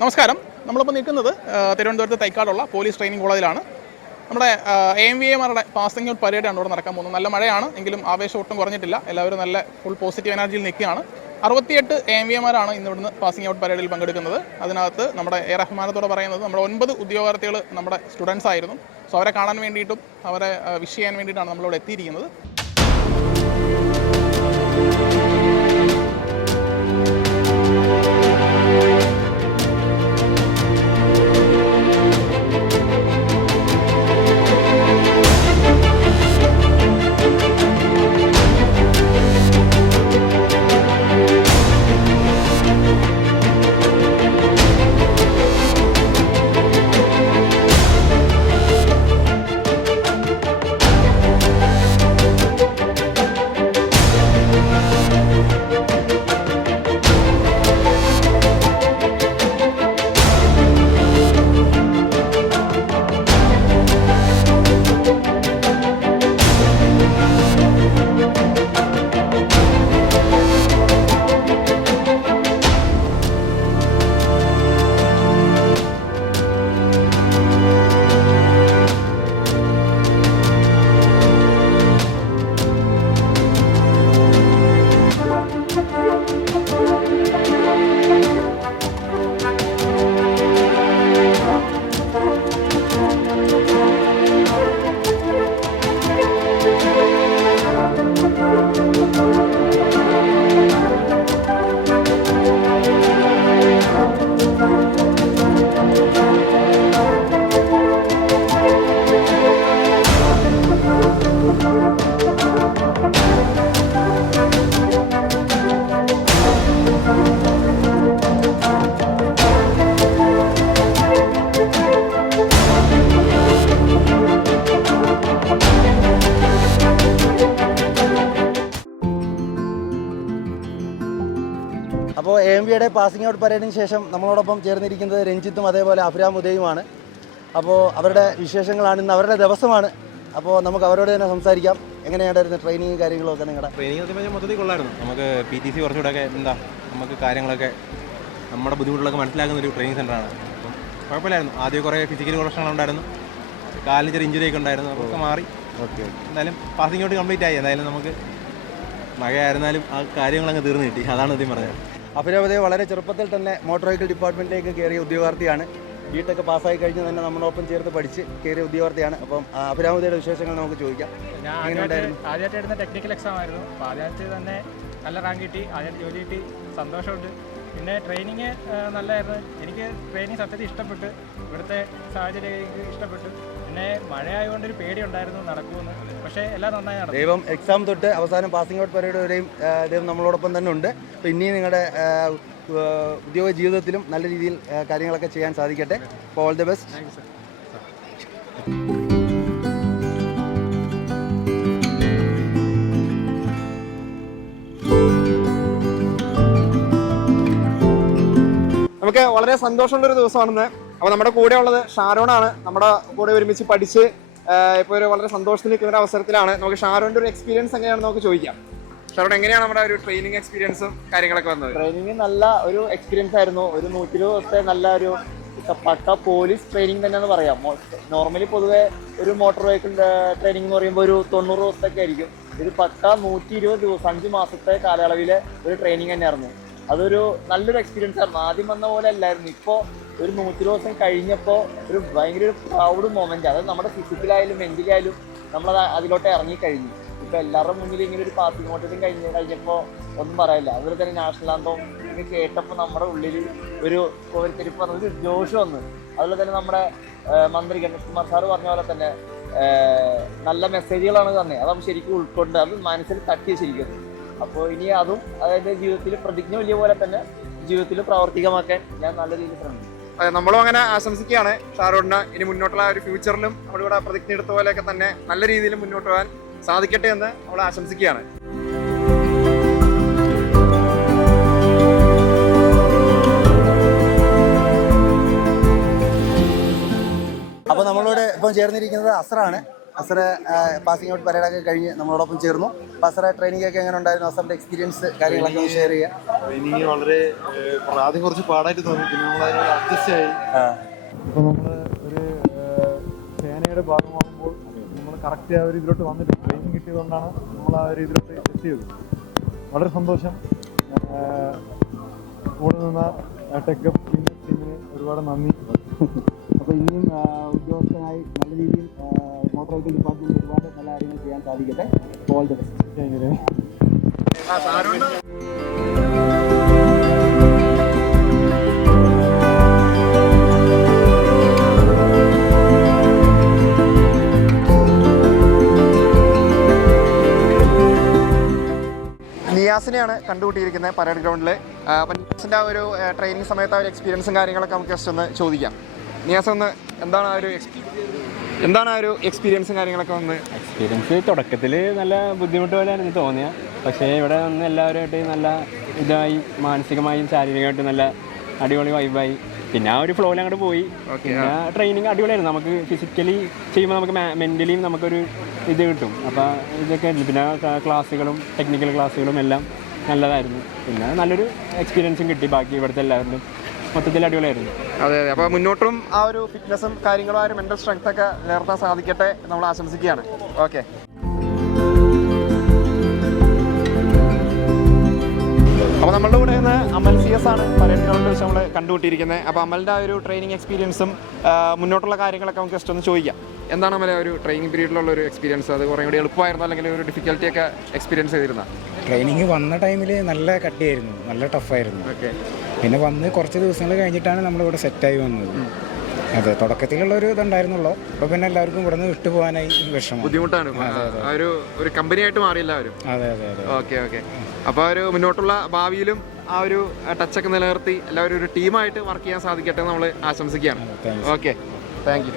നമസ്കാരം. നമ്മളിപ്പോൾ നിൽക്കുന്നത് തിരുവനന്തപുരത്ത് തൈക്കാടുള്ള പോലീസ് ട്രെയിനിങ് കോളേജിലാണ്. നമ്മുടെ AMVമാരുടെ പാസിംഗ് ഔട്ട് പരേഡാണ് ഇവിടെ നടക്കാൻ പോകുന്നത്. നല്ല മഴയാണ്, എങ്കിലും ആവേശം ഒട്ടും കുറഞ്ഞിട്ടില്ല. എല്ലാവരും നല്ല ഫുൾ പോസിറ്റീവ് എനർജിയിൽ നിൽക്കുകയാണ്. 68 AMVമാരാണ് ഇന്ന് ഇവിടുന്ന് പാസിംഗ് ഔട്ട് പരേഡിൽ പങ്കെടുക്കുന്നത്. അതിനകത്ത് നമ്മുടെ ഏറെ അഭിമാനത്തോടെ പറയുന്നത് നമ്മുടെ 9 ഉദ്യോഗാർത്ഥികൾ നമ്മുടെ സ്റ്റുഡൻസ് ആയിരുന്നു. സോ അവരെ കാണാൻ വേണ്ടിയിട്ടും അവരെ വിഷ് ചെയ്യാൻ വേണ്ടിയിട്ടാണ് നമ്മളിവിടെ എത്തിയിരിക്കുന്നത്. അപ്പോൾ AMVയുടെ പാസിംഗ് ഔട്ട് പരേഡിന് ശേഷം നമ്മളോടൊപ്പം ചേർന്നിരിക്കുന്നത് രഞ്ജിത്തും അതേപോലെ അഭിരാം ഉദയുമാണ്. അപ്പോൾ അവരുടെ വിശേഷങ്ങളാണ്, ഇന്ന് അവരുടെ ദിവസമാണ്. അപ്പോൾ നമുക്ക് അവരോട് തന്നെ സംസാരിക്കാം. എങ്ങനെയായിരുന്നു ട്രെയിനിങ് കാര്യങ്ങളൊക്കെ? നിങ്ങളുടെ ട്രെയിനിങ് മൊത്തത്തിൽ കൊള്ളായിരുന്നു. നമുക്ക് PTC കുറച്ചുകൂടെയൊക്കെ നമുക്ക് കാര്യങ്ങളൊക്കെ നമ്മുടെ ബുദ്ധിമുട്ടുകളൊക്കെ മനസ്സിലാക്കുന്ന ഒരു ട്രെയിനിങ് സെൻ്ററാണ്. അപ്പം കുഴപ്പമില്ലായിരുന്നു. ആദ്യം കുറേ ഫിസിക്കൽ പ്രശ്നങ്ങളുണ്ടായിരുന്നു, കാലിന് ചെറിയ ഇഞ്ചുറി ഒക്കെ ഉണ്ടായിരുന്നു. അതൊക്കെ മാറി. ഓക്കെ, എന്തായാലും പാസിംഗ് ഔട്ട് കംപ്ലീറ്റ് ആയി. എന്തായാലും നമുക്ക് മഴയായിരുന്നാലും ആ കാര്യങ്ങളങ്ങ് തീർന്നു കിട്ടി. അതാണ് ആദ്യം പറഞ്ഞത്. അഭിരാമതയെ വളരെ ചെറുപ്പത്തിൽ തന്നെ മോട്ടോർ വെഹിക്കിൾ ഡിപ്പാർട്ട്മെൻറ്റിലേക്ക് കയറിയ ഉദ്യോഗാർത്ഥിയാണ്. ബിടെക് പാസ്സായി കഴിഞ്ഞ് തന്നെ നമ്മളൊപ്പം ചേർത്ത് പഠിച്ച് കയറിയ ഉദ്യോഗാർത്ഥിയാണ്. അപ്പം അഭിരാമതയുടെ വിശേഷങ്ങൾ നമുക്ക് ചോദിക്കാം. ആദ്യമായിട്ടായിരുന്ന ടെക്നിക്കൽ എക്സാം ആയിരുന്നു. അപ്പോൾ ആദ്യമായിട്ട് തന്നെ നല്ല റാങ്ക് കിട്ടി, ആദ്യമായിട്ട് ജോലി കിട്ടി, സന്തോഷമുണ്ട്. പിന്നെ ട്രെയിനിങ് നല്ലതായിരുന്നു. എനിക്ക് ട്രെയിനിങ് സത്യത്തിൽ ഇഷ്ടപ്പെട്ടു. ഇവിടുത്തെ സാഹചര്യം എനിക്ക് ഇഷ്ടപ്പെട്ടു. പിന്നെ മഴയായതുകൊണ്ടൊരു പേടി ഉണ്ടായിരുന്നു നടക്കുമെന്ന്. പക്ഷേ എല്ലാം നന്നായി നടന്നു. ദൈവം എക്സാം തൊട്ട് അവസാനം പാസിംഗ് ഔട്ട് പരേഡ് വരെയും ദൈവം നമ്മളോടൊപ്പം തന്നെ ഉണ്ട്. അപ്പോൾ ഇനി നിങ്ങളുടെ ഉദ്യോഗ ജീവിതത്തിലും നല്ല രീതിയിൽ കാര്യങ്ങളൊക്കെ ചെയ്യാൻ സാധിക്കട്ടെ. അപ്പോൾ all the best. Thank you sir. നമുക്ക് വളരെ സന്തോഷമുള്ളൊരു ദിവസമാണെന്ന്. അപ്പോൾ നമ്മുടെ കൂടെ ഉള്ളത് ഷാരോണാണ്. നമ്മുടെ കൂടെ ഒരുമിച്ച് പഠിച്ച് ഇപ്പോൾ ഒരു വളരെ സന്തോഷത്തിൽ നിൽക്കുന്ന ഒരു അവസരത്തിലാണ്. നമുക്ക് ഷാരോണിൻ്റെ ഒരു എക്സ്പീരിയൻസ് എങ്ങനെയാണെന്ന് നമുക്ക് ചോദിക്കാം. ഷാരോൺ, എങ്ങനെയാണ് നമ്മുടെ ഒരു ട്രെയിനിങ് എക്സ്പീരിയൻസും കാര്യങ്ങളൊക്കെ വന്നത്? ട്രെയിനിങ് നല്ല ഒരു എക്സ്പീരിയൻസ് ആയിരുന്നു. ഒരു 120 ദിവസത്തെ നല്ല ഒരു പക്ക പോലീസ് ട്രെയിനിങ് തന്നെയെന്ന് പറയാം. നോർമലി പൊതുവെ ഒരു മോട്ടോർ വെഹിക്കിൾ ട്രെയിനിങ് എന്ന് പറയുമ്പോൾ ഒരു 90 ദിവസത്തൊക്കെ ആയിരിക്കും. ഇത് പക്ക 120 ദിവസം, 5 മാസത്തെ കാലയളവിലെ ഒരു ട്രെയിനിങ് തന്നെയായിരുന്നു. അതൊരു നല്ലൊരു എക്സ്പീരിയൻസ് ആയിരുന്നു. ആദ്യം വന്ന പോലെ അല്ലായിരുന്നു. ഇപ്പോൾ ഒരു 100 ദിവസം കഴിഞ്ഞപ്പോൾ ഒരു ഭയങ്കര ഒരു പ്രൗഡ് മൊമെന്റ്. അത് നമ്മുടെ ഫിസിക്കലായാലും മെന്റലായാലും നമ്മൾ അതിലോട്ട് ഇറങ്ങിക്കഴിഞ്ഞു. ഇപ്പൊ എല്ലാവരുടെ മുന്നിൽ ഇങ്ങനെ ഒരു പാസിംഗ് ഔട്ട് കഴിഞ്ഞപ്പോൾ ഒന്നും പറയില്ല. അതുപോലെ തന്നെ നാഷണൽ ആന്തം ഇങ്ങനെ കേട്ടപ്പോൾ നമ്മുടെ ഉള്ളിൽ ഒരു കോരിത്തെരിപ്പ് വന്നത്, ഒരു ജോഷ് വന്ന്. അതുപോലെ തന്നെ നമ്മുടെ മന്ത്രി ഗണേഷ് കുമാർ സാറ് പറഞ്ഞ പോലെ തന്നെ നല്ല മെസ്സേജുകളാണ് തന്നെ. അത് നമ്മൾ ശരിക്കും ഉൾക്കൊണ്ട് അത് മനസ്സിൽ തട്ടിയ ശരിക്കും. അപ്പോൾ ഇനി അതും അതായത് ജീവിതത്തിൽ പ്രതിജ്ഞ വലിയ പോലെ തന്നെ ജീവിതത്തിൽ പ്രാവർത്തികമാക്കാൻ ഞാൻ നല്ല രീതിയിൽ ശ്രമിക്കും. നമ്മളും അങ്ങനെ ആശംസിക്കുകയാണ് ഷാരോണിന്. ഇനി മുന്നോട്ടുള്ള ഒരു ഫ്യൂച്ചറിലും നമ്മളിവിടെ പ്രതിജ്ഞ എടുത്ത പോലെയൊക്കെ തന്നെ നല്ല രീതിയിൽ മുന്നോട്ട് പോകാൻ സാധിക്കട്ടെ എന്ന് നമ്മൾ ആശംസിക്കുകയാണ്. അപ്പോൾ നമ്മളോട് ഇപ്പം ചേർന്നിരിക്കുന്നത് അസ്രാണ്. അസറെ പാസിംഗ് ഔട്ട് പരേഡൊക്കെ കഴിഞ്ഞ് നമ്മളോടൊപ്പം ചേർന്നു. അപ്പോൾ അസറെ ട്രെയിനിങ് ഒക്കെ എങ്ങനെ ഉണ്ടായിരുന്നു? അസറിൻ്റെ എക്സ്പീരിയൻസ് കാര്യങ്ങളൊക്കെ ഒന്ന് ഷെയർ ചെയ്യാം. ട്രെയിനിങ് വളരെ ആദ്യം കുറച്ച് പാടായിട്ട് തോന്നി, പിന്നെ നമ്മളതിനോട് അഡ്ജസ്റ്റ് ആയി. ഇപ്പോൾ നമ്മൾ ഒരു സേനയുടെ ഭാഗമാകുമ്പോൾ നമ്മൾ കറക്റ്റ് ആ ഒരു ഇതിലോട്ട് വന്നിട്ട് ട്രെയിനിങ് കിട്ടിയതുകൊണ്ടാണ് നമ്മൾ ആ ഒരു ഇതിലോട്ട് എത്തിയത്. വളരെ സന്തോഷം. കൂടെ നിന്ന ടെക്കപ്പ് ടീമിന് ഒരുപാട് നന്ദി. അപ്പോൾ ഇനിയും ഉദ്യോഗസ്ഥനായി നല്ല രീതിയിൽ മോട്ടോർ വെഹിക്കിൾ ഡിപ്പാർട്ട്മെൻറ്റ് ഒരുപാട് നല്ല കാര്യങ്ങൾ ചെയ്യാൻ സാധിക്കട്ടെ. All the best. നിയാസിനെയാണ് കണ്ടുകൂട്ടിയിരിക്കുന്നത് പരേഡ് ഗ്രൗണ്ടിൽ. അപ്പം നിയാസിൻ്റെ ആ ഒരു ട്രെയിനിങ് സമയത്ത് ആ ഒരു എക്സ്പീരിയൻസും കാര്യങ്ങളൊക്കെ നമുക്ക് ജസ്റ്റ് ഒന്ന് ചോദിക്കാം. നിയാസ് ഒന്ന് എന്താണ് ആ ഒരു എക്സ്പീരിയൻസും കാര്യങ്ങളൊക്കെ വന്ന്? എക്സ്പീരിയൻസ് തുടക്കത്തിൽ നല്ല ബുദ്ധിമുട്ട് പോലെയാണ് എനിക്ക് തോന്നിയത്. പക്ഷേ ഇവിടെ വന്ന് എല്ലാവരുമായിട്ട് നല്ല ഇതായി, മാനസികമായും ശാരീരികമായിട്ടും നല്ല അടിപൊളി വൈബായി. പിന്നെ ആ ഒരു ഫ്ലോയിൽ അങ്ങോട്ട് പോയി. പിന്നെ ട്രെയിനിങ് അടിപൊളിയായിരുന്നു. നമുക്ക് ഫിസിക്കലി ചെയ്യുമ്പോൾ നമുക്ക് മെൻ്റലിയും നമുക്കൊരു ഇത് കിട്ടും. അപ്പോൾ ഇതൊക്കെ പിന്നെ ക്ലാസ്സുകളും ടെക്നിക്കൽ ക്ലാസ്സുകളും എല്ലാം നല്ലതായിരുന്നു. പിന്നെ നല്ലൊരു എക്സ്പീരിയൻസും കിട്ടി ബാക്കി ഇവിടുത്തെ എല്ലാവരിലും. മൊത്തത്തിൽ അടിപൊളിയായിരുന്നു. അതെ. അപ്പോൾ മുന്നോട്ടും ആ ഒരു ഫിറ്റ്നസും കാര്യങ്ങളും ആ ഒരു മെൻ്റൽ സ്ട്രെങ്ത്തൊക്കെ നിലനിർത്താൻ സാധിക്കട്ടെ നമ്മൾ ആശംസിക്കുകയാണ്. ഓക്കെ. അപ്പോൾ നമ്മളുടെ കൂടെ നിന്ന് അമൽ CS ആണ് പരേഡ് ഗ്രൗണ്ടിൽ വെച്ച് നമ്മൾ കണ്ടുകൂട്ടിയിരിക്കുന്നത്. അപ്പോൾ അമലിൻ്റെ ആ ഒരു ട്രെയിനിങ് എക്സ്പീരിയൻസും മുന്നോട്ടുള്ള കാര്യങ്ങളൊക്കെ നമുക്ക് ജസ്റ്റ് ഒന്ന് ചോദിക്കാം. എന്താണ് അമലെ ഒരു ട്രെയിനിങ് പീരീഡിലുള്ള ഒരു എക്സ്പീരിയൻസ്? അത് കുറേ കൂടി എളുപ്പമായിരുന്നു അല്ലെങ്കിൽ ഒരു ഡിഫിക്കൽറ്റിയൊക്കെ എക്സ്പീരിയൻസ് ചെയ്തിരുന്ന? ട്രെയിനിങ് വന്ന ടൈമിൽ നല്ല കട്ടിയായിരുന്നു, നല്ല ടഫായിരുന്നു. ഓക്കെ. പിന്നെ വന്ന് കുറച്ച് ദിവസങ്ങൾ കഴിഞ്ഞിട്ടാണ് നമ്മളിവിടെ സെറ്റായി വന്നത്. അതെ, തുടക്കത്തിലുള്ളൊരു ഇതുണ്ടായിരുന്നുള്ളൂ. അപ്പോൾ പിന്നെ എല്ലാവർക്കും ഇവിടെ നിന്ന് വിട്ടുപോകാനായി വിഷമം, ബുദ്ധിമുട്ടാണ്. ആ ഒരു കമ്പനിയായിട്ട് മാറി എല്ലാവരും. അതെ അതെ അതെ. ഓക്കെ. അപ്പോൾ ഒരു മുന്നോട്ടുള്ള ഭാവിയിലും ആ ഒരു ടച്ചൊക്കെ നിലനിർത്തി എല്ലാവരും ഒരു ടീമായിട്ട് വർക്ക് ചെയ്യാൻ സാധിക്കട്ടെ നമ്മൾ ആശംസിക്കുകയാണ്. Okay, thank you.